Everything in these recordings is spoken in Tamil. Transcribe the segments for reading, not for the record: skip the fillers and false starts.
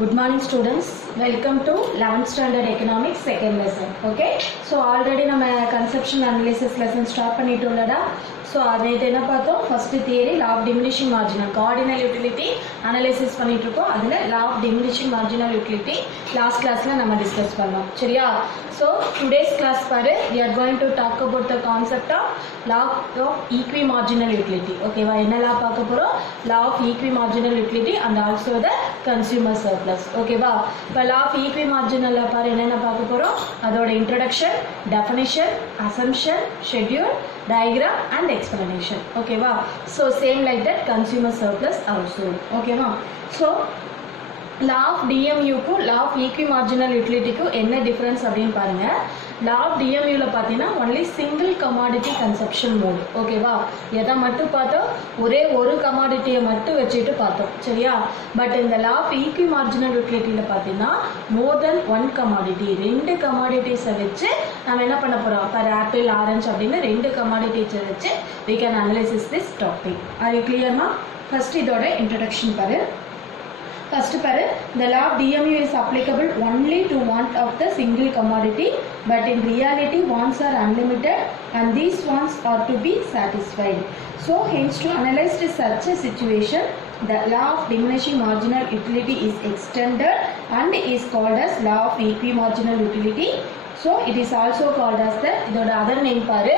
Good morning students, welcome to 11th standard economics second lesson. Okay, so already நம்ம conception analysis lesson start பண்ணிட்டோம்லடா. So அது என்ன பார்த்தோம்? First theory law of diminishing marginal cardinal utility analysis பண்ணிட்டு இருக்கோம். அதுல law of diminishing marginal utility last classல நம்ம discuss பண்ணோம். சரியா? So today's class பாரு we are going to talk about the concept of law of equimarginal utility. Okay வா என்ன law பார்க்க போறோம்? Law of equimarginal utility and also the consumer surplus. Okay வா இப்போ law of equimarginal பாரு என்னென்ன பார்க்க போறோம்? அதோட introduction, definition, assumption, schedule, diagram and explanation. Okay va, so same like that consumer surplus also. Okay va, so law of DMU ku law of equimarginal utility ku enna difference அப்படினு பாருங்க. law of DMU ல பாத்தீனா only single commodity consumption mode. Okay va, எதை மட்டும் பார்த்தோம்? ஒரே ஒரு commodity மட்டும் வச்சிட்டு பார்த்தோம். சரியா? பட் இந்த law of equimarginal utility ல பாத்தீனா more than one commodity, ரெண்டு commodities வச்சு நாம என்ன பண்ண போறோம்? per apple, orange அப்படினு ரெண்டு commodities வச்சு we can analyze this topic. Are you clear ma? First இதோட introduction பாரு. First paru, the law of DMU is applicable only to want of the single commodity, but in reality wants are unlimited and these wants are to be satisfied. So hence to analyze such a situation, the law of diminishing marginal utility is extended and is called as law of equimarginal utility. So it is also called as the இதோட other name பாரு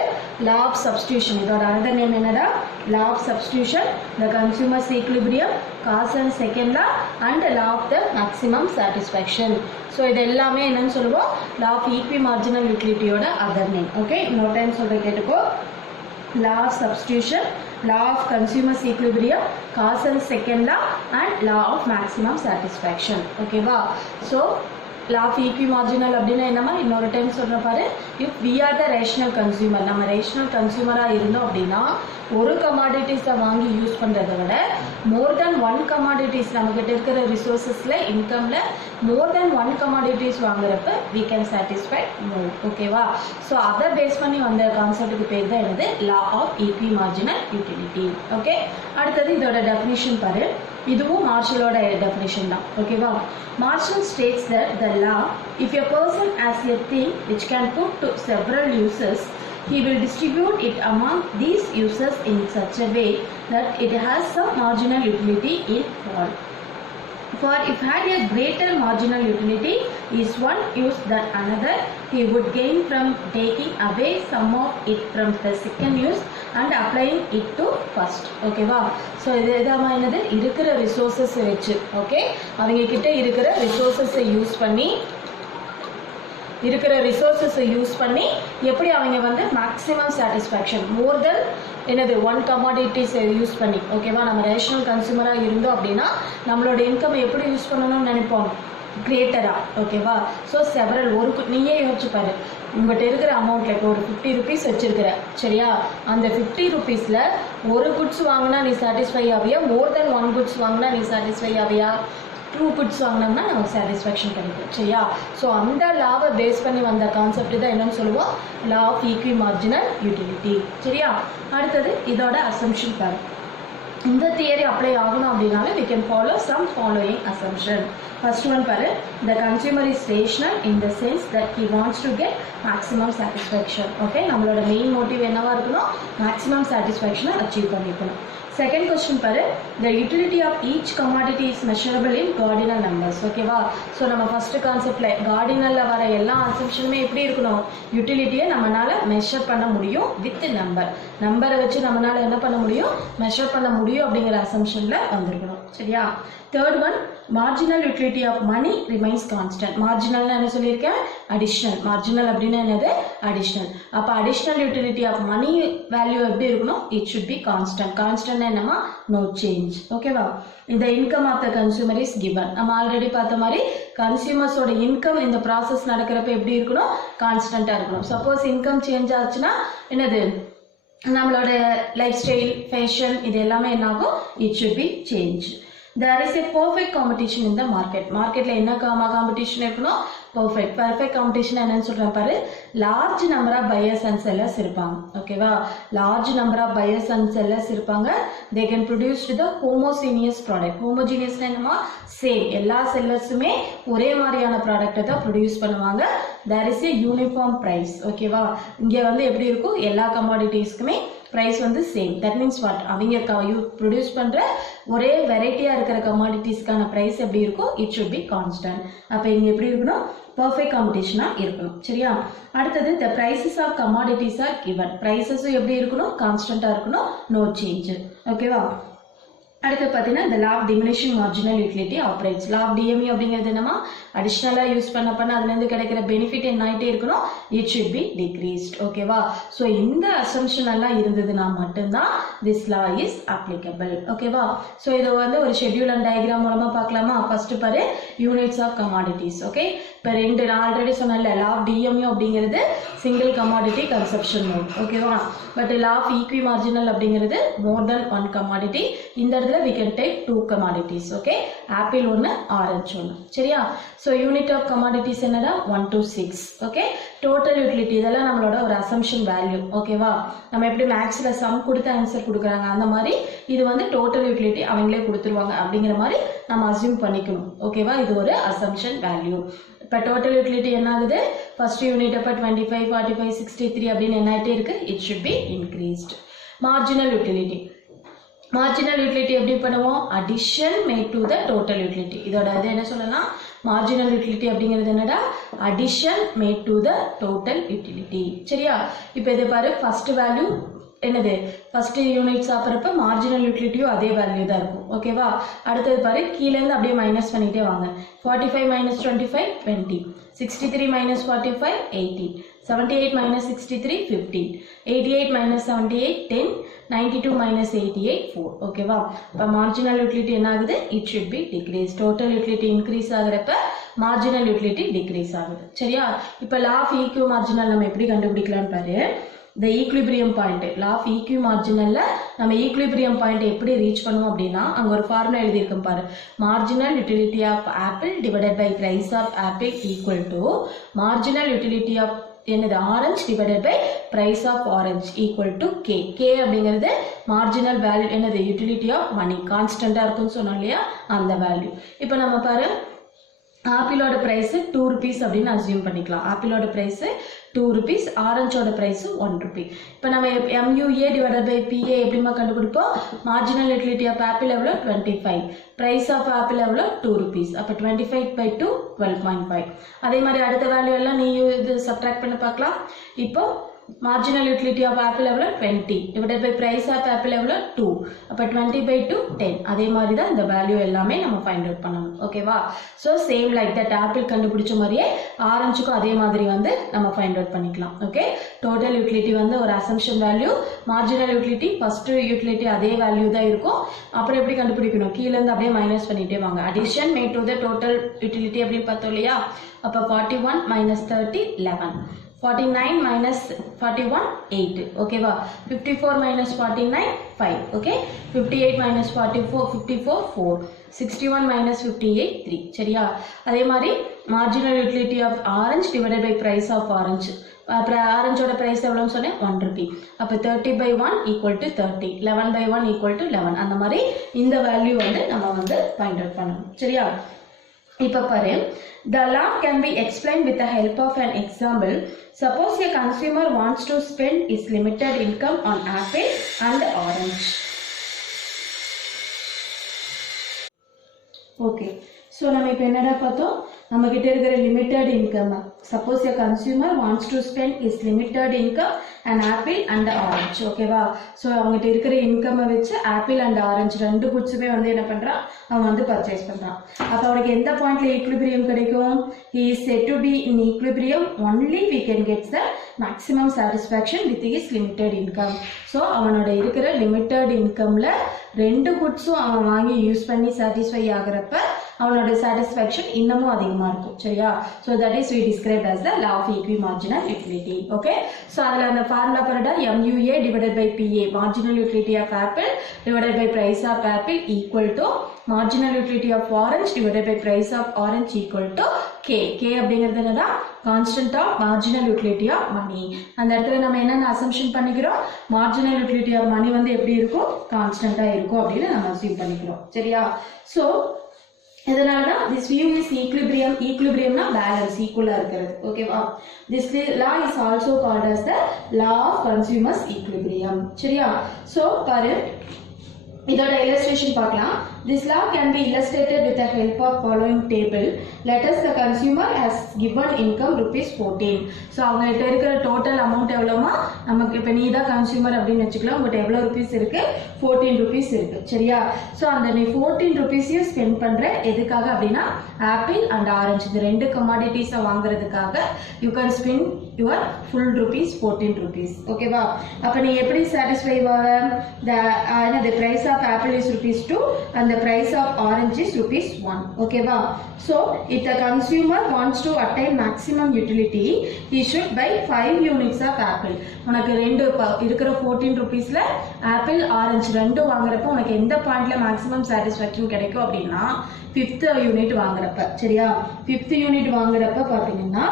law of substitution. இதோட other name என்னடா? law of substitution, the consumer's equilibrium, cause and second law and law of the maximum satisfaction. So இது எல்லாமே என்னன்னு சொல்லுவோம்? law of equimarginal utility ஓட other name. Okay, இன்னொரு டைம் சொல்ற கேட்டுக்கோ. law of substitution, law of consumer's equilibrium, cause and second law and law of maximum satisfaction. Okay வா? So law of equimarginal அப்படினா என்னமா? இன்னொரு டைம் சொல்ற பாரு. if we are the rational consumer, நம்ம rational consumer-ஆ இருந்தோம் அப்படினா ஒரு commodities-அ வாங்கி யூஸ் பண்றதை விட more than one commodities நம்ம கிட்ட இருக்கிற resources-ல incomeல more than one commodities வாங்குறப்ப we can satisfy more. ஓகேவா? so அதை பேஸ் பண்ணி வந்த கான்செப்ட்டுக்கு பேர் தான் என்னது? law of equimarginal utility. Okay, அடுத்தது இதோட definition பாரு. இதுவும் மார்ஷலோட டெஃபினிஷன் தான். ஓகேவா? Marshall states that the law, if a person has a thing which can put to several uses, he will distribute it among these uses in such a way that it has some marginal utility in all. For if had a greater marginal utility is one use than another, he would gain from taking away some of it from the second use and applying it to first. Okay va? So இது எதாமா என்னது? இருக்கிற resources வச்சு, okay, அவங்க கிட்ட இருக்கிற resources யூஸ் பண்ணி எப்படி அவங்க வந்து மேக்ஸிமம் சாட்டிஸ்ஃபேக்ஷன் மோர் தென் என்னது ஒன் கமாடிட்டிஸ் யூஸ் பண்ணி. ஓகேவா? நம்ம ரேஷனல் கன்சூமராக இருந்தோம் அப்படின்னா நம்மளோட இன்கம் எப்படி யூஸ் பண்ணணும்னு நினைப்போம்? கிரேட்டரா. ஓகேவா? ஸோ செவரல் ஒரு நீயே யோசிச்சு பாரு. உங்கள்கிட்ட இருக்கிற அமௌண்ட்டில் இப்போ ஒரு 50 rupees வச்சுருக்கிற, சரியா? அந்த 50 rupeesல ஒரு குட்ஸ் வாங்கினா நீ சாட்டிஸ்ஃபை ஆவியா? மோர் தென் ஒன் குட்ஸ் வாங்கினா நீ சாட்டிஸ்ஃபை ஆவியா? டூ குட்ஸ் வாங்கினோம்னா நமக்கு சாட்டிஸ்ஃபேக்ஷன் கிடைக்கும். சரியா? ஸோ அந்த லாவை பேஸ் பண்ணி வந்த கான்செப்ட் தான் என்னன்னு சொல்லுவோம்? Law of equimarginal utility. சரியா? அடுத்தது இதோட அசம்ஷன் பாரு. இந்த தியரி அப்ளை ஆகணும் அப்படின்னாலும் we can follow some following assumption. First one பாரு, the consumer is rational in the sense that he wants to get maximum satisfaction. Okay, நம்மளோட மெயின் மோட்டிவ் என்னவா இருக்கணும்? maximum satisfaction அச்சீவ் பண்ணிக்கணும். Second question பாரு, the utility of each commodity is measurable in cardinal numbers. ஓகேவா? ஸோ நம்ம ஃபர்ஸ்ட் கான்செப்ட்ல கார்டினல்ல வர எல்லா அசம்ஷனுமே எப்படி இருக்கணும்? யூட்டிலிட்டியை நம்மளால மெஷர் பண்ண முடியும் வித் நம்பரை வச்சு நம்மளால என்ன பண்ண முடியும்? மெஷர் பண்ண முடியும் அப்படிங்கிற அசம்ஷன்ல வந்திருக்கணும். சரியா? Third one, marginal utility of money remains constant. மார்ஜினல்னா என்ன சொல்லியிருக்கேன்? அடிஷ்னல். மார்ஜினல் அப்படின்னா என்னது? அடிஷ்னல். அப்போ additional utility of money value எப்படி இருக்கணும்? It should be constant. Constant என்னமா? No change. ஓகேவா? இந்த income of the consumer is given. நம்ம ஆல்ரெடி பார்த்த மாதிரி கன்சியூமர்ஸோட இன்கம் இந்த ப்ராசஸ் நடக்கிறப்ப எப்படி இருக்கணும்? கான்ஸ்டன்ட்டாக இருக்கணும். சப்போஸ் இன்கம் சேஞ்ச் ஆச்சுன்னா என்னது? நம்மளோட லைஃப் ஸ்டைல், ஃபேஷன் இது எல்லாமே என்னாகும்? It should be change. There is a perfect competition in the market. மார்க்கெட்ல என்ன காம்படிஷன் இருக்கணும்? perfect. Perfect competition என்னன்னு சொல்றேன் பாரு. Large number of buyers and sellers இருப்பாங்க. ஓகேவா? Large number of buyers and sellers இருப்பாங்க. They can produce the homogeneous product. Homogeneous என்னமா? Same. எல்லா sellersமே ஒரே மாதிரியான ப்ராடக்ட்டை தான் ப்ரொடியூஸ் பண்ணுவாங்க. There is a uniform price. ஓகேவா? இங்க வந்து எப்படி இருக்கும்? எல்லா கமாடிட்டிஸ்க்குமே price வந்து சேம். தட் மீன்ஸ் வாட், அவங்க ப்ரொடியூஸ் பண்ற ஒரே வெரைட்டியா இருக்கிற கமாடிட்டிஸ்க்கான பிரைஸ் எப்படி இருக்கும்? It should be constant. அப்ப இங்க எப்படி இருக்கணும்? பர்ஃபெக்ட் காம்படிஷனா இருக்கணும். சரியா? அடுத்தது the prices of commodities are given. prices எப்படி இருக்கணும்? கான்ஸ்டன்டா இருக்கணும். No change. ஓகேவா? அடுத்து பார்த்தீங்கன்னா இந்த law of diminishing marginal utility operates. law of DMU அப்படிங்கிறது என்னமா? அடிஷ்னலா யூஸ் பண்ண அதுல இருந்து கிடைக்கிற பெனிஃபிட் என்ன ஆயிட்டே இருக்கணும்? It should B decreased. ஓகேவா? சோ இந்த அசம்ஷன் எல்லாம் இருந்ததுன்னா மட்டும்தான் this law is applicable. ஓகேவா? சோ இத வந்து ஒரு ஷெட்யூல் அண்ட் டயகிராம் மூலமா பார்க்கலாமா? ஃபர்ஸ்ட் பாரு, யூனிட்ஸ் ஆஃப் கமாடிட்டிஸ். ஓகே, இப்போ ரெண்டு நான் ஆல்ரெடி சொன்னேன்ல, law of DMU அப்படிங்கிறது சிங்கிள் கமாடிட்டி கன்சப்ஷன் மோட். ஓகேவா? But law of equi marginal அப்படிங்கிறது more than one commodity. இந்த இடத்துல we can take two commodities. Okay, apple ஒன்று, ஆரஞ்சு ஒன்று. சரியா? ஸோ யூனிட் ஆஃப் கமாடிட்டிஸ் என்னடா? 1 to 6. ஓகே, டோட்டல் யூட்டிலிட்டி இதெல்லாம் நம்மளோட ஒரு அசம்ஷன் வேல்யூ. ஓகேவா? நம்ம எப்படி மேக்ஸில் சம் கொடுத்து ஆன்சர் கொடுக்குறாங்க அந்த மாதிரி இது வந்து டோட்டல் யூட்டிலிட்டி அவங்களே கொடுத்துருவாங்க அப்படிங்கிற மாதிரி நம்ம அசியூம் பண்ணிக்கணும். ஓகேவா? இது ஒரு அசம்ஷன் வேல்யூ. இப்போ டோட்டல் யூட்டிலிட்டி என்ன ஆகுது? ஃபர்ஸ்ட் யூனிட் அப்போ 25, 45, 63 அப்படின்னு என்ன ஆகிட்டே இருக்கு? It should B increased. Marginal utility. Marginal utility எப்படி பண்ணுவோம்? Addition made to the total utility. இதோட இது என்ன சொல்லலாம்? மார்ஜினல் யூட்டிலிட்டி அப்படிங்கிறது என்னடா? Addition made to the total utility. சரியா? இப்போ இதை பாரு, ஃபர்ஸ்ட் வேல்யூ என்னது? ஃபர்ஸ்ட் யூனிட் சாப்பிட்றப்ப மார்ஜினல் யூட்டிலிட்டியும் அதே வேல்யூ தான் இருக்கும். ஓகேவா? அடுத்தது பாரு, கீழேருந்து அப்படியே மைனஸ் பண்ணிட்டே வாங்க. 45 minus 25 20, 63 minus 45 18, 78 minus 63 15, 88 minus 78 10, 92 minus 88 4. ஓகேவா? இப்போ மார்ஜினல் யூட்டிலிட்டி என்ன ஆகுது? It should be decrease. Total utility increase ஆகுறப்ப மார்ஜினல் யூட்டிலிட்டி டிக்ரீஸ் ஆகுது. சரியா? இப்போ லா ஆஃப் ஈக்யூ மார்ஜினல் நம்ம எப்படி கண்டுபிடிக்கலாம்னு பாரு. the equilibrium point, law of EQ marginal நம்ம equilibrium point எப்படி ரீச் பண்ணுவோம் அப்படின்னா அங்க ஒரு ஃபார்முலா எழுதி இருக்கும் பாரு. marginal utility of apple divided by price of apple equal to marginal utility of என்னது? Orange divided by price of orange equal to k. k அப்படிங்கிறது marginal value என்னது? utility of money. கான்ஸ்டன்டா இருக்கும்னு சொன்னோம் இல்லையா? அந்த வேல்யூ. இப்போ நம்ம பாரு, ஆப்பிளோட பிரைஸ் 2 rupees அப்படின்னு அசியூம் பண்ணிக்கலாம். ஆப்பிளோட பிரைஸ் 2 rupees, ஆரஞ்சோட பிரைஸ் 1 rupee. இப்போ நம்ம MUA divided by PA எப்படிமா கண்டுபிடிப்போம்? மார்ஜினல் யூட்டிலிட்டி ஆஃப் ஆப்பிள் எவ்வளோ? 25. பிரைஸ் ஆஃப் ஆப்பிள் எவ்வளோ? 2 rupees. அப்போ 25 by 2 12.5. அதே மாதிரி அடுத்த வேல்யூ எல்லாம் நீ இது சப்ட்ராக்ட் பண்ணி பார்க்கலாம். இப்போ மார்ஜினல் யூட்டிலிட்டி ஆஃப் ஆப்பிள் எவ்வளோ? 20 divided by price of apple எவ்வளோ? 2. அப்போ 20 by 2 10. அதே மாதிரி தான் இந்த வேல்யூ எல்லாமே நம்ம ஃபைண்ட் அவுட் பண்ணணும். ஓகேவா? So same like that apple கண்டுபிடிச்ச மாதிரியே ஆரஞ்சுக்கும் அதே மாதிரி வந்து நம்ம ஃபைண்ட் அவுட் பண்ணிக்கலாம். ஓகே, டோட்டல் யூட்டிலிட்டி வந்து ஒரு assumption value, marginal utility first utility அதே வேல்யூ தான் இருக்கும். அப்புறம் எப்படி கண்டுபிடிக்கணும்? கீழேருந்து அப்படியே மைனஸ் பண்ணிட்டே வாங்க. Addition made to the total utility அப்படின்னு பார்த்தோம் இல்லையா? அப்போ 41 minus 30 11, 49 minus 41 8. ஓகேவா? 54 minus 49 5. Okay, 58 minus 44 54 4, 61 minus 58 3. சரியா? அதே மாதிரி marginal utility of orange divided by price of orange. அப்புறம் ஆரஞ்சோட பிரைஸ் எவ்வளோன்னு சொன்னேன்? 1 rupee. அப்போ 30 by 1 equal to 30, 11 by 1 equal to 11. அந்த மாதிரி இந்த வேல்யூ வந்து நம்ம வந்து ஃபைண்ட் அவுட் பண்ணணும். சரியா? இப்போ பாரு, the law can be explained with the help of an example. Suppose a consumer wants to spend his limited income on apple and orange. Okay, so நம்ம இப்போ என்னடா பார்த்தோம்? நம்ம கிட்ட இருக்கிற limited income. Suppose a consumer wants to spend his limited income an apple and orange. ஓகேவா? ஸோ அவங்ககிட்ட இருக்கிற இன்கம் வச்சு ஆப்பிள் அண்ட் ஆரஞ்சு ரெண்டு குட்ஸுமே வந்து என்ன பண்ணுறான்? அவன் வந்து பர்ச்சேஸ் பண்ணுறான். அப்போ அவனுக்கு எந்த பாயிண்ட்ல ஈக்விலிபிரியம் கிடைக்கும்? he is said to be in equilibrium only we can get the maximum satisfaction with his limited income. So அவனோட இருக்கிற லிமிட்டட் இன்கம்ல ரெண்டு குட்ஸும் அவன் வாங்கி யூஸ் பண்ணி சாட்டிஸ்ஃபை ஆகிறப்ப அவனோட சாட்டிஸ்ஃபேக்ஷன் இன்னமும் அதிகமாக இருக்கும். சரியா? So that is we described as the law of equimarginal utility. Okay, so அதில் அந்த formula பரடா MUA divided by PA, marginal utility of apple divided by price of apple equal to marginal utility of orange divided by price of orange equal to K அப்படிங்கிறது என்னடா constant of marginal utility of money. அந்த இடத்துல நம்ம என்னென்ன அசம்ஷன் பண்ணிக்கிறோம், மார்ஜினல் யூட்டிலிட்டி ஆஃப் மணி வந்து எப்படி இருக்கும், கான்ஸ்டன்ட்டாக இருக்கும் அப்படின்னு நம்ம அசியூம் பண்ணிக்கிறோம். சரியா? ஸோ இதனால தான் this view is equilibriumனா பேலன்ஸ் ஈக்குவலாக இருக்கிறது. ஓகேவா? this law is also called as the law of consumers equilibrium. சரியா? ஸோ பாரு, இதோட illustration பார்க்கலாம். This law can be illustrated with the help of following table. Let us the consumer has given income ₹14. So அவங்ககிட்ட இருக்கிற டோட்டல் அமௌண்ட் எவ்வளோமா, நமக்கு இப்போ நீ தான் கன்சியூமர் அப்படின்னு வச்சுக்கலாம். உங்கள்கிட்ட எவ்வளோ ருபீஸ் இருக்கு, ₹14 இருக்கு. சரியா? ஸோ அந்த நீ ₹14 ஸ்பெண்ட் பண்ணுற எதுக்காக அப்படின்னா ஆப்பிள் அண்ட் ஆரஞ்சு இந்த ரெண்டு கமாடிட்டிஸை வாங்குறதுக்காக you can spend your full ₹14. ஓகேவா? அப்போ நீ எப்படி satisfy the price of apple is ₹2 and the price of orange is ₹1. ஓகேவா? So if the consumer wants to attain maximum utility, he should buy 5 units of apple. உனக்கு ரெண்டு இருக்கிற ₹14ல ஆப்பிள் ஆரஞ்சு ரெண்டும் வாங்குறப்ப உனக்கு எந்த பாயிண்ட்ல மேக்ஸிமம் சாட்டிஸ்ஃபேக்ஷன் கிடைக்கும் அப்படின்னா 5th யூனிட் வாங்குறப்ப. சரியா? 5th யூனிட் வாங்குறப்ப பார்த்தீங்கன்னா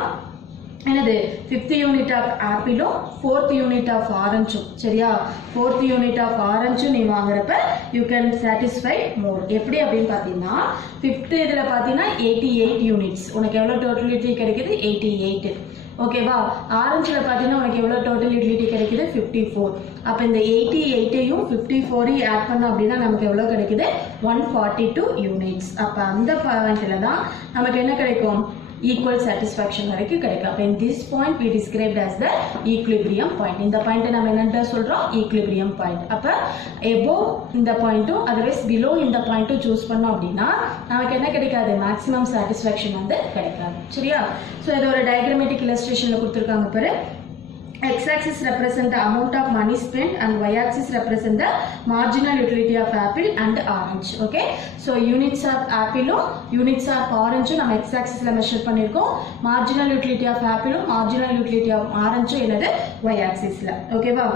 என்னது 5th யூனிட் ஆஃப் ஆப்பிளும் 4th யூனிட் ஆஃப் ஆரஞ்சும். சரியா? 4th யூனிட் ஆஃப் ஆரஞ்சும் நீ வாங்குறப்ப யூ கேன் சாட்டிஸ்ஃபை மோர். எப்படி அப்படின்னு பார்த்தீங்கன்னா 5th இதில் பார்த்தீங்கன்னா 88 யூனிட்ஸ். உனக்கு எவ்வளோ டோட்டல் யூட்டிலிட்டி கிடைக்குது, 88. ஓகேவா? ஆரஞ்சில் பார்த்தீங்கன்னா உனக்கு எவ்வளோ டோட்டல் யூட்டிலிட்டி கிடைக்குது, 54. அப்போ இந்த 88ஐயும் 54ஐயும் ஆட் பண்ணோம் அப்படின்னா நமக்கு எவ்வளோ கிடைக்குது, 142 யூனிட்ஸ். அப்போ அந்த பாயிண்ட்ல தான் நமக்கு என்ன கிடைக்கும், ஈக்குவல் சாட்டிஸ்ஃபேக்ஷன் வரைக்கும் கிடைக்கும். அப்போ in this point we described as the equilibrium point. இந்த பாயிண்ட் நம்ம என்னென்ன சொல்றோம், equilibrium point. அப்போ above இந்த பாயிண்ட்டும் otherwise below இந்த பாயிண்ட்டும் சூஸ் பண்ணோம் அப்படின்னா நமக்கு என்ன கிடைக்காது, மேக்ஸிமம் சாட்டிஸ்ஃபேக்ஷன் வந்து கிடைக்காது. சரியா? ஸோ இது ஒரு டயக்ராமேட்டிக் இல்லஸ்ட்ரேஷன்ல கொடுத்துருக்காங்க பாரு. X-axis represent the amount of money spent and Y-axis represent the marginal utility of apple and orange. Okay, so units of apple units of orange நம்ம X-axis ல measure பண்ணிருக்கோம். marginal utility of apple marginal utility of orange என்னது Y-axis ல. ஓகேவா?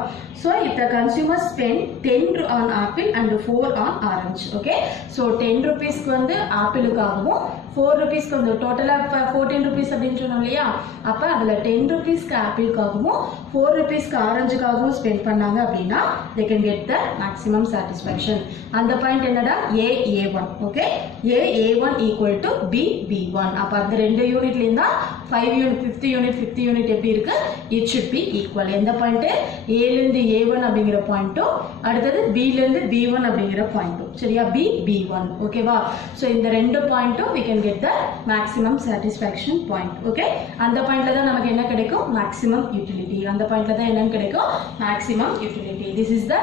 So if the consumer spend 10 on apple and 4 on orange. Okay, so 10 rupeesக்கு வந்து ஆப்பிளுக்காகவும் 4 rupeesக்கு வந்து டோட்டலா 14 rupees அப்படின்னு சொன்னோம் இல்லையா, அப்ப அதுல 10 rupeesக்கு ஆப்பிளுக்காகவும் 4 rupeesக்கு ஆரஞ்சுக்காகவும் ஸ்பெண்ட் பண்ணாங்க அப்படின்னா they can get the maximum satisfaction. அந்த பாயிண்ட் என்னடா, A1. Okay, A1 equal to B1. அப்ப அந்த ரெண்டு யூனிட்லயும் தான் 5 யூனிட் 5th யூனிட் எப்படி இருக்கு, it should be equal. எந்த பாயிண்ட், A ல இருந்து A1 அப்படிங்கிற பாயிண்ட்டும் அடுத்தது B ல இருந்து B1 அப்படிங்கிற பாயிண்ட்டும். சரியா? B1. ஓகேவா? சோ இந்த ரெண்டு பாயிண்ட்டும் we can get the maximum satisfaction point. Okay, அந்த பாயிண்ட்ல தான் நமக்கு என்ன கிடைக்கும், maximum utility. அந்த பாயிண்ட்ல தான் என்னன்னு கிடைக்கும், maximum utility. This is the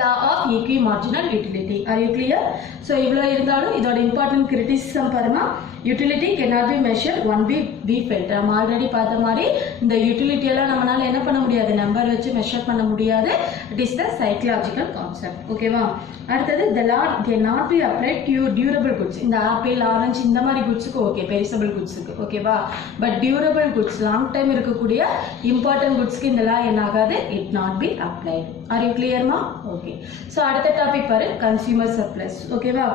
law of equimarginal utility. Are you clear? So இவ்வளோ இருந்தாலும் இதோட important criticism பாருமா, utility cannot be measured one be felt. நம்ம ஆல்ரெடி பார்த்த மாதிரி இந்த utility எல்லாம் நம்மளால என்ன பண்ண முடியாது, நம்பர் வச்சு மெஷர் பண்ண முடியாது. It is the psychological concept. ஓகேவா? அடுத்தது the law cannot be applied to durable goods. இந்த ஆப்பிள் ஆரஞ்சு இந்த மாதிரி குட்ஸுக்கு ஓகே, பெரிசபிள் குட்ஸுக்கு ஓகேவா. But durable goods long time இருக்கக்கூடிய இம்பார்ட்டன்ட் குட்ஸ்க்கு இந்த லா என்ன ஆகாது, it not be applied. Are you கிளியர்மா? ஓகே, ஸோ அடுத்த டாபிக் பாரு, கன்சியூமர் சர்ப்ளஸ். ஓகேவா?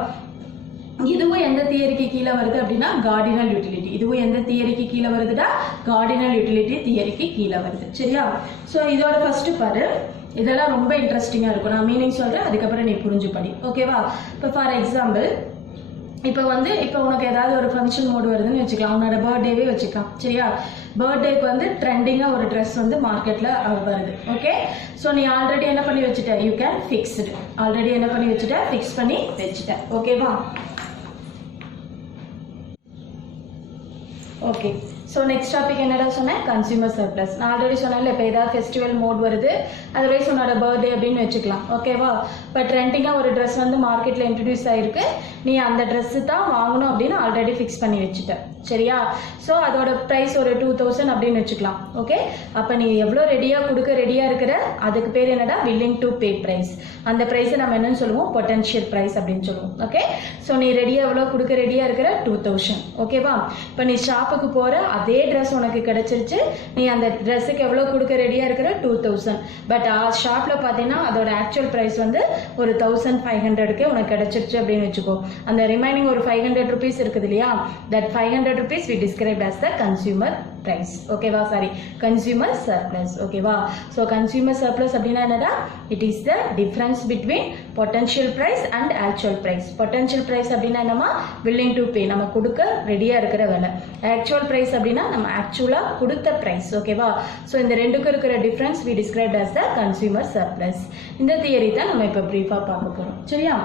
இதுவும் எந்த தியரிக்கு கீழே வருது அப்படின்னா கார்டினல் யூட்டிலிட்டி. இதுவும் எந்த தியரிக்கு கீழே வருதுடா, கார்டினல் யூட்டிலிட்டி தியரிக்கு கீழே வருது. சரியா? ஸோ இதோட ஃபர்ஸ்ட் பாரு, இதெல்லாம் ரொம்ப இன்ட்ரெஸ்டிங்காக இருக்கும். நான் மீனிங் சொல்கிறேன், அதுக்கப்புறம் நீ புரிஞ்சு படி. ஓகேவா? இப்போ ஃபார் எக்ஸாம்பிள், இப்போ உனக்கு ஏதாவது ஒரு ஃபங்க்ஷன் மோடு வருதுன்னு வச்சுக்கலாம், உன்னோட பர்த்டேவே வச்சுக்கலாம். சரியா? பர்த்டேக்கு வந்து ட்ரெண்டிங்காக ஒரு ட்ரெஸ் வந்து மார்க்கெட்டில் வருது. ஓகே, ஸோ நீ ஆல்ரெடி என்ன பண்ணி வச்சுட்ட, யூ கேன் ஃபிக்ஸ்டு. ஆல்ரெடி என்ன பண்ணி வச்சுட்ட, ஃபிக்ஸ் பண்ணி வச்சுட்ட. ஓகேவா? ஓகே, ஸோ நெக்ஸ்ட் டாபிக் என்னடா சொன்னேன், கன்சியூமர் சர்ப்ளஸ். நான் ஆல்ரெடி சொன்னேன்ல, இப்போ ஏதாவது ஃபெஸ்டிவல் மோட் வருது, அதர்வைஸ் உன்னோட பர்த்டே அப்படின்னு வச்சுக்கலாம். ஓகேவா? இப்போ ட்ரெண்டிங்காக ஒரு ட்ரெஸ் வந்து மார்க்கெட்டில் இன்ட்ரடியூஸ் ஆகிருக்கு, நீ அந்த ட்ரெஸ்ஸு தான் வாங்கணும் அப்படின்னு ஆல்ரெடி ஃபிக்ஸ் பண்ணி வச்சுட்ட. சரியா? ஸோ அதோட ப்ரைஸ் ஒரு 2000 அப்படின்னு வச்சுக்கலாம். ஓகே, அப்போ நீ எவ்வளோ கொடுக்க ரெடியாக இருக்கிற, அதுக்கு பேர் என்னடா, வில்லிங் டு பே ப்ரைஸ். அந்த ப்ரைஸை நம்ம என்னன்னு சொல்லுவோம், பொட்டன்ஷியல் ப்ரைஸ் அப்படின்னு சொல்லுவோம். ஓகே, ஸோ நீ எவ்வளோ கொடுக்க ரெடியாக இருக்கிற, 2000. ஓகேவா? இப்போ நீ ஷாப்புக்கு போகிற, அதே ட்ரெஸ் உனக்கு கிடைச்சிருச்சு, நீ அந்த ட்ரெஸ்ஸுக்கு எவ்வளோ கொடுக்க ரெடியாக இருக்கிற 2000. பட் ஷாப்பில் பார்த்தீங்கன்னா அதோட ஆக்சுவல் ப்ரைஸ் வந்து ஒரு 1500க்கு உனக்கு கிடைச்சிருச்சு அப்படின்னு வச்சுக்கோ. அந்த ரிமைனிங் ஒரு 500 rupees இருக்குது இல்லையா, that 500 rupees we described as the consumer price. ஓகேவா, சாரி கன்சியூமர் சர்ப்ளஸ். ஓகேவா, ஸோ கன்சியூமர் சர்ப்ளஸ் அப்படின்னா என்னடா, it is the difference between potential price and actual price. Potential price அப்படின்னா என்னமா, வில்லிங் டு பே, நம்ம கொடுக்க ரெடியாக இருக்கிற விலை. ஆக்சுவல் ப்ரைஸ் அப்படின்னா நம்ம ஆக்சுவலாக கொடுத்த ப்ரைஸ். ஓகேவா, ஸோ இந்த ரெண்டுக்கும் இருக்கிற difference we described as the consumer surplus. இந்த தியரி தான் நம்ம இப்போ ப்ரீஃபாக பார்க்க போகிறோம். சரியா,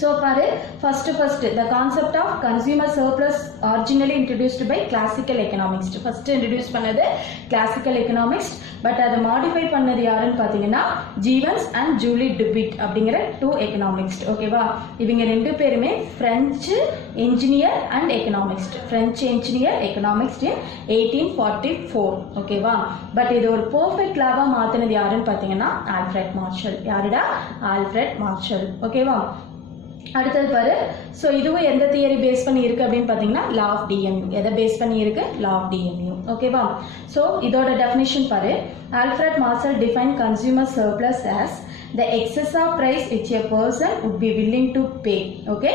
ஸோ பாரு, first the concept of consumer surplus originally introduced by classical economics. First introduce பண்ணது கிளாசிக்கல் எக்கனாமிக்ஸ். பட் அதை மாடிஃபை பண்ணது யாருன்னு பார்த்தீங்கன்னா ஜீவன்ஸ் அண்ட் ஜூலி டுபிட் அப்படிங்கிற 2 எக்கனாமிக்ஸ்ட். ஓகேவா, இவங்க 2 பேருமே French engineer and economist. French engineer economist in 1844. ஓகேவா, பட் இது ஒரு பர்ஃபெக்ட் லாவாக மாற்றினது யாருன்னு பார்த்தீங்கன்னா ஆல்ஃபிரட் மார்ஷல். யாருடா, ஆல்ஃபிரட் மார்ஷல். ஓகேவா, அடுத்தது பாரு, ஸோ இதுவும் எந்த தியரி பேஸ் பண்ணி இருக்கு அப்படின்னு பார்த்தீங்கன்னா லா ஆஃப் டிஎம்யூ. எதை பேஸ் பண்ணி இருக்கு, லா ஆஃப் டிஎம்யூ. ஓகேவா, ஸோ இதோட டெஃபினிஷன் பாரு, Alfred Marshall define consumer surplus as the excess of price which a person would be willing to pay. Okay,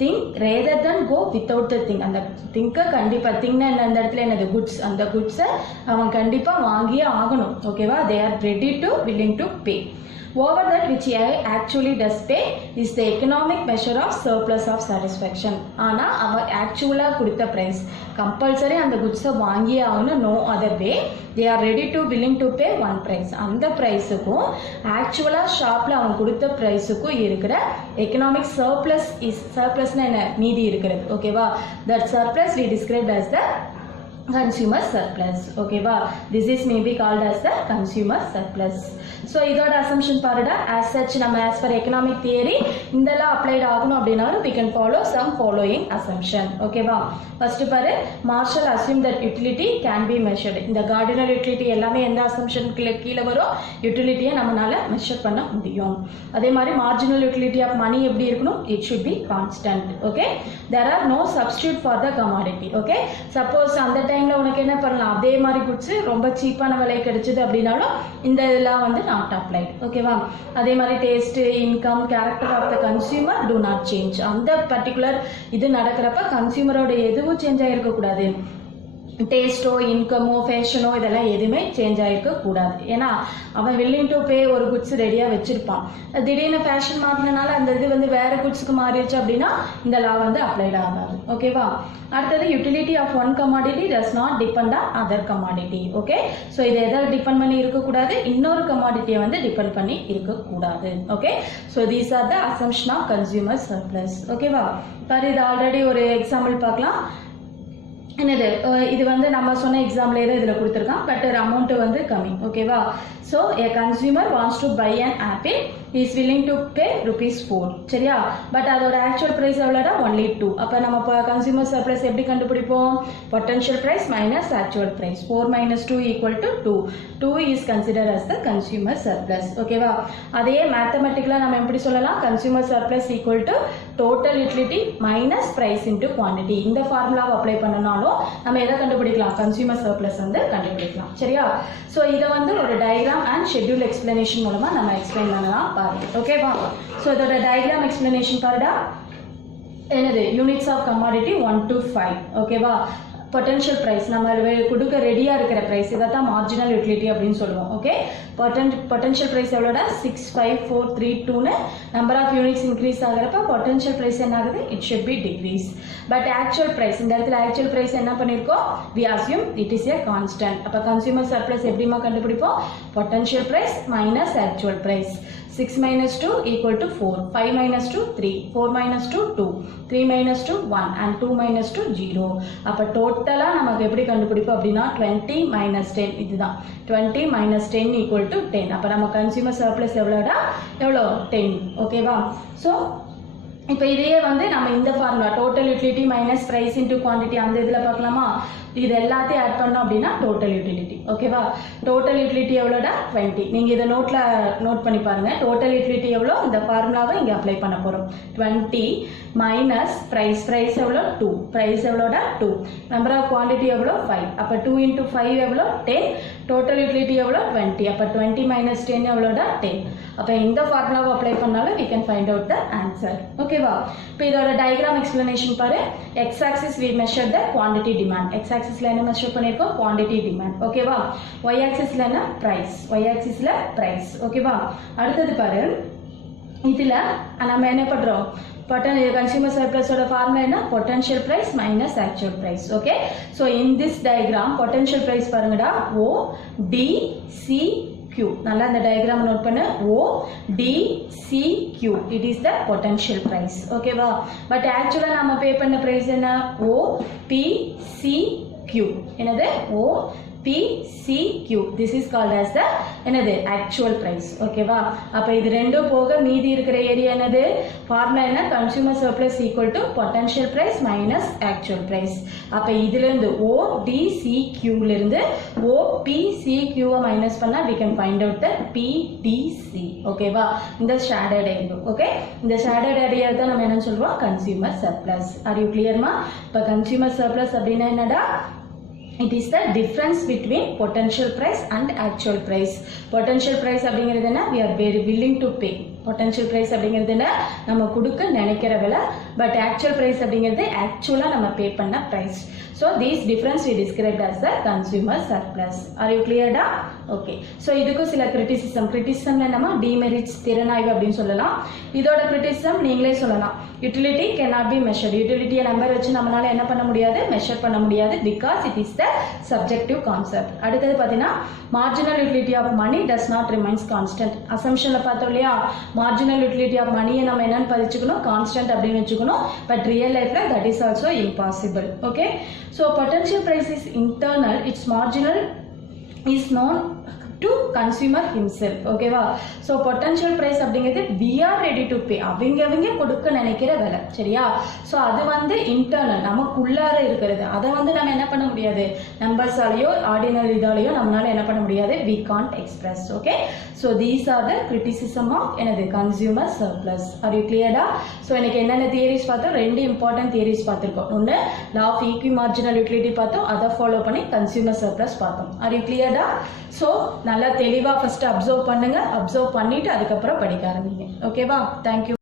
think rather than go without the thing. அந்த திங்கை கண்டிப்பாக திங்னா அந்த இடத்துல என்னது, குட்ஸ். அந்த குட்ஸை அவன் கண்டிப்பாக வாங்கியே ஆகணும். ஓகேவா, they are ready to willing to pay. Over that which I actually does pay is the economic measure of surplus of satisfaction. ஆனால் அவன் ஆக்சுவலாக கொடுத்த ப்ரைஸ் கம்பல்சரி அந்த குட்ஸை வாங்கியே ஆகணும். No other way, they are ready to willing to pay one price. அந்த ப்ரைஸுக்கும் ஆக்சுவலாக ஷாப்பில் அவன் கொடுத்த ப்ரைஸுக்கும் இருக்கிற எக்கனாமிக் சர்ப்ளஸ் இஸ், சர்ப்ளஸ்னா என்ன, மீதி இருக்கிறது. ஓகேவா, that surplus we described as the consumer surplus. ஓகேவா, this is may be called as the consumer surplus. So இதோட அசம்ஷன் பாருடா, as such நம்ம as per economic theory இதெல்லாம் அப்ளைட் ஆகணும் அப்படின்னாலும் we can follow some following assumption. ஓகேவா, ஃபர்ஸ்ட் பாரு, Marshall assume that utility can be measured. இந்த கார்டினல் யூட்டிலிட்டி எல்லாமே எந்த அசம்ஷனுக்கு கீழே வரும், யூட்டிலிட்டியை நம்மளால மெஷர் பண்ண முடியும். அதே மாதிரி மார்ஜினல் யூட்டிலிட்டி ஆஃப் மணி எப்படி இருக்கணும், it should be constant. Okay, there are no substitute for the commodity. Okay, suppose அந்த டைம்ல உனக்கு என்ன பண்ணலாம், அதே மாதிரி குட்ஸ் ரொம்ப சீப்பான விலை கிடைச்சது அப்படின்னாலும் இந்த இதெல்லாம் வந்து நாட் அப்ளைட். ஓகேவா, அதே மாதிரி taste, income, character of the consumer do not change. அந்த பர்டிகுலர் இது நடக்கிறப்ப கன்சியூமரோட எதுவும் சேஞ்ச் ஆகிருக்க கூடாது. டேஸ்ட்டோ, இன்கமோ, ஃபேஷனோ இதெல்லாம் எதுவுமே சேஞ்ச் ஆகிருக்க கூடாது. ஏன்னா அவன் வில்லிங் டு பே ஒரு குட்ஸ் ரெடியாக வச்சுருப்பான். திடீர்னு ஃபேஷன் மாற்றினால அந்த இது வந்து வேறு குட்ஸுக்கு மாறிடுச்சு அப்படின்னா இந்த லா வந்து அப்ளைட் ஆகாது. ஓகேவா, அடுத்தது utility of one commodity does not depend on other commodity. Okay, so இதை எதை டிபெண்ட் பண்ணி இருக்கக்கூடாது, இன்னொரு கமாடிட்டியை வந்து டிபெண்ட் பண்ணி இருக்கக்கூடாது. Okay, so these are the assumption of consumer surplus. ஓகேவா, பாரு இது ஆல்ரெடி ஒரு எக்ஸாம்பிள் பார்க்கலாம். என்னது, இது வந்து நம்ம சொன்ன எக்ஸாம்பிளே தான் இதில் கொடுத்துருக்கான், பட் அமௌண்ட் வந்து கம்மி. ஓகேவா, so a consumer wants to buy an apple, he is willing to pay ₹4. சரியா, பட் அதோட ஆக்சுவல் ப்ரைஸ் எவ்வளோடா, only 2. அப்போ நம்ம இப்போ கன்சியூமர் சர்ப்ளஸ் எப்படி கண்டுபிடிப்போம், potential price minus actual price. 4 minus 2 equal to 2. 2 is considered as the consumer surplus. ஓகேவா, அதையே மேத்தமெட்டிக்கலாக நம்ம எப்படி சொல்லலாம், consumer surplus equal to total utility minus price into quantity. இந்த ஃபார்முலாவை அப்ளை பண்ணனாலும் நம்ம எதை கண்டுபிடிக்கலாம், கன்சியூமர் சர்ப்ளஸ் வந்து கண்டுபிடிக்கலாம். சரியா, ஸோ இதை வந்து ஒரு டயக்ராம் அண்ட் ஷெட்யூல் எக்ஸ்பிளனேஷன் மூலமா நம்ம எக்ஸ்பிளைன் பண்ணலாம் பாருங்க. ஓகேவா, ஸோ இதோட டயக்ராம் எக்ஸ்பிளனேஷன் பாருடா. என்னது, யூனிட்ஸ் ஆஃப் கமாடிட்டி 1 to 5. ஓகேவா, பொட்டன்ஷியல் ப்ரைஸ் நம்ம கொடுக்க ரெடியாக இருக்கிற ப்ரைஸ், இதை தான் மார்ஜினல் யூட்டிலிட்டி அப்படின்னு சொல்லுவோம். ஓகே, பொட்டன்ஷியல் ப்ரைஸ் எவ்வளோடா, 6, 5, 4, 3, 2ன்னு நம்பர் ஆஃப் யூனிட்ஸ் இன்க்ரீஸ் ஆகிறப்ப பொட்டன்ஷியல் ப்ரைஸ் என்ன ஆகுது, it should be decrease. But actual price, இந்த இடத்துல ஆக்சுவல் ப்ரைஸ் என்ன பண்ணியிருக்கோம், we assume it is a constant. அப்போ கன்சியூமர் சர்ப்ளஸ் எப்படிமா கண்டுபிடிப்போம், potential price minus actual price. 6 minus 2 equal to 4, 5 minus 2 3, 4 minus 2 2, 3 minus 2 1 and 2 minus 2 0. அப்போ டோட்டலாக நமக்கு எப்படி கண்டுபிடிப்போம் அப்படின்னா 20 minus 10, இதுதான் 20 minus 10 equal to 10. அப்போ நம்ம கன்சியூமர் சர்ப்ளஸ் எவ்வளோடா, எவ்வளோ 10. ஓகேவா, ஸோ இப்போ இதையே வந்து நம்ம இந்த formula total utility minus price into quantity அந்த இதில் பார்க்கலாமா. இது எல்லாத்தையும் ஆட் பண்ணோம் அப்படின்னா டோட்டல் யூட்டிலிட்டி. ஓகேவா? டோட்டல் யூட்டிலிட்டி எவ்வளோடா 20. நீங்கள் இதை நோட் பண்ணி பாருங்க. டோட்டல் யூட்டிலிட்டி எவ்வளோ, இந்த ஃபார்முலாவை இங்கே அப்ளை பண்ண போகிறோம். 20 மைனஸ் ப்ரைஸ் எவ்வளோ 2, ப்ரைஸ் எவ்வளோடா 2, நம்பர் ஆஃப் குவான்டிட்டி எவ்வளோ 5, அப்போ 2 into 5 எவ்வளோ 10, டோட்டல் யூட்டிலிட்டி எவ்வளோ 20, அப்போ 20 minus 10 எவ்வளோடா 10. அப்போ இந்த ஃபார்முலாவை அப்ளை பண்ணாலும் we can find out the answer. ஓகேவா? இப்போ இதோட டயக்ராம் எக்ஸ்பிளனேஷன் பாரு. X axis we measure the quantity demand. X ஆக்சிஸ்ல என்ன மெஷர் பண்ணியிருக்கோம், quantity demand. ஓகேவா? ஒய் ஆக்சிஸ்ல என்ன, பிரைஸ். Y ஆக்சிஸ்ல price. ஓகேவா? அடுத்தது பாரு, இதுல நம்ம என்ன பண்றோம், consumer surplus oda formula enna, potential price minus actual price. Okay, so in this diagram potential price parungada O D C Q. nalla இந்த diagram note பண்ணு. O D C Q, it is the potential price. okay va, but actually நாம pay பண்ண price என்ன, O P C Q. என்னது, O PCQ. This is called as the என்னது actual price. ஓகேவா? அப்ப இது ரெண்டும் போக மீதி இருக்கிற ஏரியா என்னது, ஃபார்முலா என்ன, consumer surplus equal to potential price minus actual price. அப்ப இதுல இருந்து ODCQ ல இருந்து OPCQ மைனஸ் பண்ணா we can find out the PDC. ஓகேவா? இந்த ஷேடட் ஏரியா. ஓகே, இந்த ஷேடட் ஏரியா தான் நம்ம என்ன சொல்றோம், consumer surplus. Are you clear மா? இப்ப consumer surplus அப்படின்னா என்னடா, it is the difference between potential price and actual price. Potential price அப்படிங்கிறது என்ன, we are very willing to pay. potential price அப்படிங்கிறது என்ன, நம்ம கொடுக்க நினைக்கிற விலை. but actual price அப்படிங்கிறது actually நம்ம pay பண்ண price. so these difference we described as the consumer surplus. are you clear da? okay, so இதுக்கு சில criticism என்னமா, demerits, திறனாய்வு அப்படின்னு சொல்லலாம். இதோட criticism நீங்களே சொல்லலாம், utility cannot be measured. utility number வச்சு நம்மளால என்ன பண்ண முடியாது, measure பண்ண முடியாது, because it is the subjective concept. அடுத்தது பார்த்தீங்கன்னா marginal utility of money does not remains constant. assumptionல பார்த்தோம் இல்லையா, marginal utility of money நம்ம என்னன்னு பதிச்சுக்கணும், constant அப்படின்னு வச்சுக்கணும். but real lifeல that is also impossible. okay, so potential price is internal, its marginal is known to consumer himself. ஓகேவா? so potential price அப்படிங்கிறது we are ready to pay, அவங்க கொடுக்க நினைக்கிற விலை. சரியா? so அது வந்து internal, நமக்குள்ளார இருக்கிறது. அதை வந்து நம்ம என்ன பண்ண முடியாது, நம்பர்ஸாலேயோ ஆர்டினரி இதாலேயோ நம்மளால என்ன பண்ண முடியாது, we can't express. okay, so these are the criticism of என்னது, consumer surplus. are you clear da? so எனக்கு என்னென்ன தியரிஸ் பார்த்தோம், ரெண்டு இம்பார்ட்டன்ட் தியரிஸ் பார்த்துருக்கோம். ஒன்று law of equimarginal utility பார்த்தோம், அதை ஃபாலோ பண்ணி consumer surplus பார்த்தோம். are you clear da? so நல்லா தெளிவா ஃபர்ஸ்ட் அப்சர்வ் பண்ணுங்க, அப்சர்வ் பண்ணிட்டு அதுக்கப்புறம் படிக்க ஆரம்பிங்க. ஓகேவா? தேங்க்யூ.